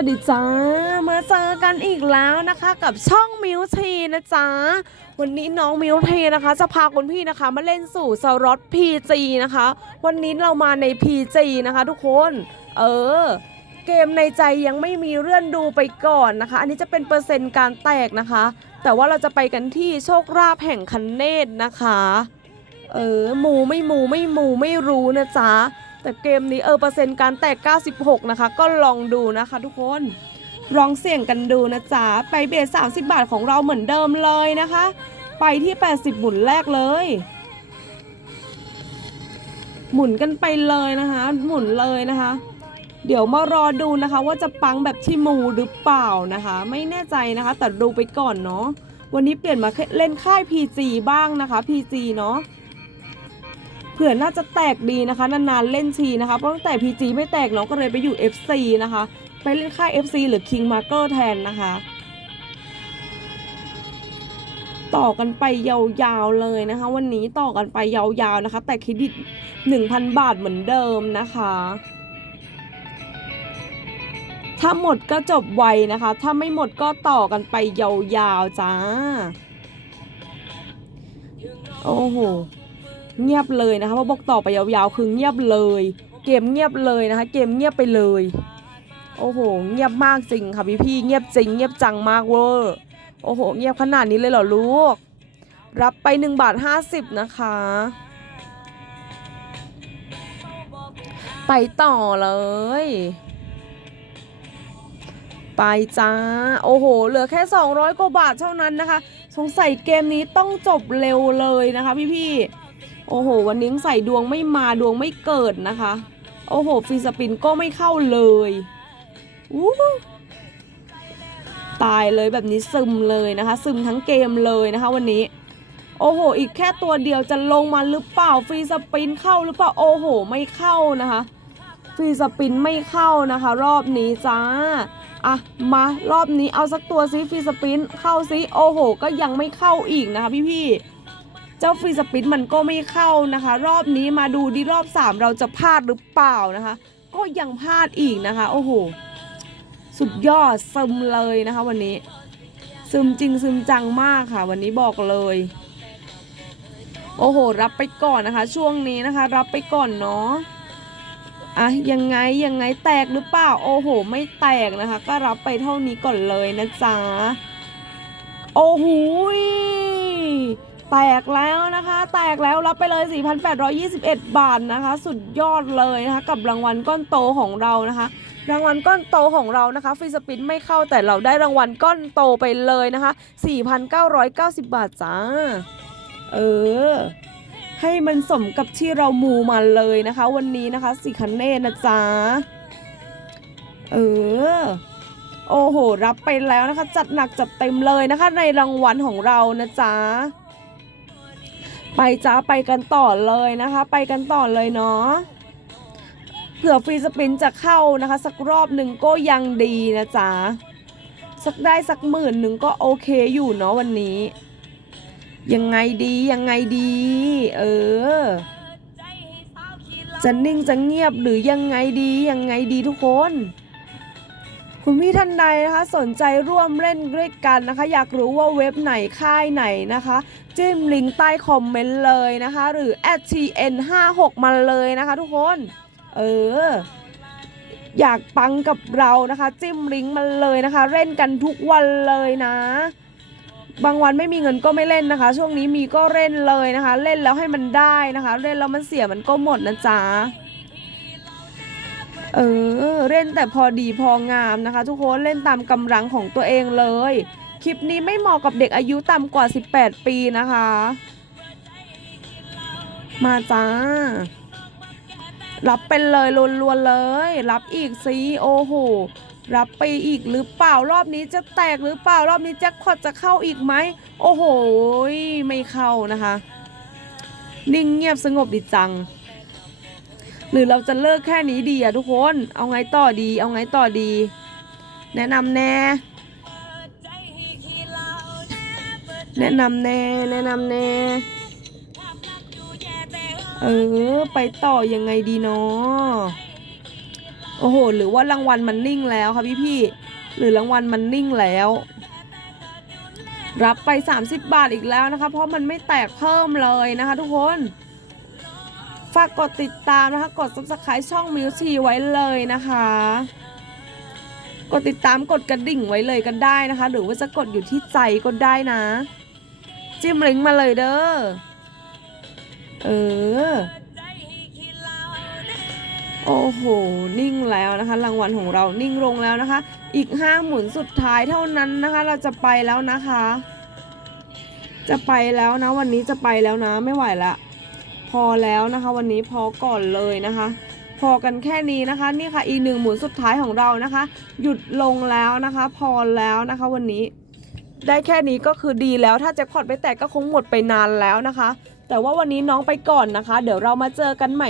วัสดีจ้า มาเจอกันอีกแล้วนะคะกับช่องมิวทีนะจ๊ะ วันนี้น้องมิวทีนะคะ จะพาคุณพี่นะคะมาเล่นสู่สล็อต PG นะคะ วันนี้เรามาใน PG นะคะทุกคน เออ เกมในใจยังไม่มีเลื่อนดูไปก่อนนะคะ อันนี้จะเป็นเปอร์เซ็นต์การแตกนะคะ แต่ว่าเราจะไปกันที่โชคราบแห่งคันเนตนะคะ เออหมูไม่หมูไม่หมูไม่รู้นะจ๊ะ แต่เกมนี้เออเปอร์เซ็นต์การแตก 96 นะคะ ก็ลองดูนะคะทุกคนลองเสี่ยงกันดูนะจ๊ะ ไปเบส30 บาทของเราเหมือนเดิมเลยนะคะ ไปที่ 80 หมุนแรกเลย หมุนกันไปเลยนะคะ หมุนเลยนะคะ เดี๋ยวมารอดูนะคะว่าจะปังแบบที่มูหรือเปล่านะคะ ไม่แน่ใจนะคะ แต่ดูไปก่อนเนาะวันนี้เปลี่ยนมาเล่นค่าย PG บ้างนะคะ PG เนาะ เผื่อน่าจะแตกดีนะคะ นานๆเล่นทีนะคะ เพราะตั้งแต่ PG ไม่แตกน้องก็เลยไปอยู่ FC นะคะ ไปเล่นค่าย FC หรือ King Marker แทนนะคะ ต่อกันไปยาวๆเลยนะคะ วันนี้ต่อกันไปยาวๆนะคะ แต่เครดิต 1,000 บาทเหมือนเดิมนะคะถ้าหมดก็จบไวนะคะ ถ้าไม่หมดก็ต่อกันไปยาวๆจ้า โอ้โห เงียบเลยนะคะเพราะบอกต่อไปยาวๆคือเงียบเลย เกมเงียบเลยนะคะ เกมเงียบไปเลย โอ้โห เงียบมากจริงค่ะพี่พี่เงียบจริง เงียบจังมากเวอร์โอ้โห เงียบขนาดนี้เลยเหรอลูก รับไป1บาท50 นะคะ ไปต่อเลย ไปจ้า โอ้โห เหลือแค่ 200 กว่าบาทเท่านั้นนะคะ สงสัยเกมนี้ต้องจบเร็วเลยนะคะพี่พี่ โอ้โห วันนี้ใส่ดวงไม่มาดวงไม่เกิดนะคะ โอ้โหฟรีสปินก็ไม่เข้าเลยอู้ตายเลยแบบนี้ซึมเลยนะคะ ซึมทั้งเกมเลยนะคะวันนี้ โอ้โห อีกแค่ตัวเดียวจะลงมาหรือเปล่าฟรีสปินเข้าหรือเปล่าโอ้โห ไม่เข้านะคะฟรีสปินไม่เข้านะคะ รอบนี้จ้าอะมารอบนี้เอาสักตัวซิฟรีสปินเข้าซิโอ้โห ก็ยังไม่เข้าอีกนะคะพี่พี่ เจ้าฟรีสปินมันก็ไม่เข้านะคะ รอบนี้มาดูดีรอบ 3 เราจะพลาดหรือเปล่านะคะ ก็ยังพลาดอีกนะคะ โอ้โห สุดยอดซึมเลยนะคะ วันนี้ ซึมจริงซึมจังมากค่ะ วันนี้บอกเลย โอ้โห รับไปก่อนนะคะ ช่วงนี้นะคะ รับไปก่อนเนาะอะยังไงยังไงแตกหรือเปล่าโอ้โห ไม่แตกนะคะ ก็รับไปเท่านี้ก่อนเลยนะจ๊ะโอ้โห แตกแล้วนะคะ แตกแล้วรับไปเลย 4,821 บาทนะคะ สุดยอดเลยนะคะ กับรางวัลก้อนโตของเรานะคะ รางวัลก้อนโตของเรานะคะฟรีสปินไม่เข้าแต่เราได้รางวัลก้อนโตไปเลยนะคะ 4,990 บาทจ้า เออ ให้มันสมกับที่เรามูมาเลยนะคะ วันนี้นะคะสีคันเน่นะจ๊ะ เออโอ้โห รับไปแล้วนะคะ จัดหนักจัดเต็มเลยนะคะ ในรางวัลของเรานะจ๊ะ ไปจ้าไปกันต่อเลยนะคะ ไปกันต่อเลยเนาะเผื่อฟรีสปินจะเข้านะคะ สักรอบหนึ่งก็ยังดีนะจ๊ะสักได้สักหมื่นหนึ่งก็โอเคอยู่เนาะวันนี้ ยังไงดียังไงดี เออ จะนิ่งจะเงียบหรือยังไงดียังไงดีทุกคน คุณพี่ท่านใดนะคะสนใจร่วมเล่นด้วยกันนะคะ อยากรู้ว่าเว็บไหนค่ายไหนนะคะ จิ้มลิงก์ใต้คอมเมนต์เลยนะคะ หรือ @tn56 มาเลยนะคะ ทุกคน เออ อยากปังกับเรานะคะ จิ้มลิงก์มาเลยนะคะ เล่นกันทุกวันเลยนะ บางวันไม่มีเงินก็ไม่เล่นนะคะ ช่วงนี้มีก็เล่นเลยนะคะ เล่นแล้วให้มันได้นะคะ เล่นแล้วมันเสียมันก็หมดนะจ๊ะ เออ เล่นแต่พอดีพองามนะคะ ทุกคนเล่นตามกำลังของตัวเองเลย คลิปนี้ไม่เหมาะกับเด็กอายุต่ำกว่า 18 ปีนะคะ มาจ้า รับเป็นเลยลวนๆเลย รับอีกสิโอ้โหรับไปอีกหรือเปล่ารอบนี้จะแตกหรือเปล่ารอบนี้แจ็คพอตจะเข้าอีกไหมโอ้โหไม่เข้านะคะ นิ่งเงียบสงบดีจัง หรือเราจะเลิกแค่นี้ดีอะทุกคน เอาไงต่อดี เอาไงต่อดี แนะนำแน่ แนะนำแน่ แนะนำแน่ เออ ไปต่อยังไงดีเนาะโอ้โห หรือว่ารางวัลมันนิ่งแล้วค่ะพี่พี่หรือรางวัลมันนิ่งแล้ว รับไป 30 บาทอีกแล้วนะคะ เพราะมันไม่แตกเพิ่มเลยนะคะทุกคน ฝากกดติดตามนะคะ กด subscribe ช่องมิวชีไว้เลยนะคะ กดติดตามกดกระดิ่งไว้เลยก็ได้นะคะ หรือว่าจะกดอยู่ที่ใจก็ได้นะ จิ้มลิงก์มาเลยเด้อ เออ โอ้โห นิ่งแล้วนะคะ รางวัลของเรานิ่งลงแล้วนะคะ อีกห้าหมุนสุดท้ายเท่านั้นนะคะ เราจะไปแล้วนะคะ จะไปแล้วนะ วันนี้จะไปแล้วนะ ไม่ไหวละ พอแล้วนะคะ วันนี้พอก่อนเลยนะคะ พอกันแค่นี้นะคะ นี่ค่ะอีกหนึ่งหมุนสุดท้ายของเรานะคะ หยุดลงแล้วนะคะ พอแล้วนะคะ วันนี้ได้แค่นี้ก็คือดีแล้วถ้าแจ็คพอตไปแตกก็คงหมดไปนานแล้วนะคะ แต่ว่าวันนี้น้องไปก่อนนะคะ เดี๋ยวเรามาเจอกันใหม่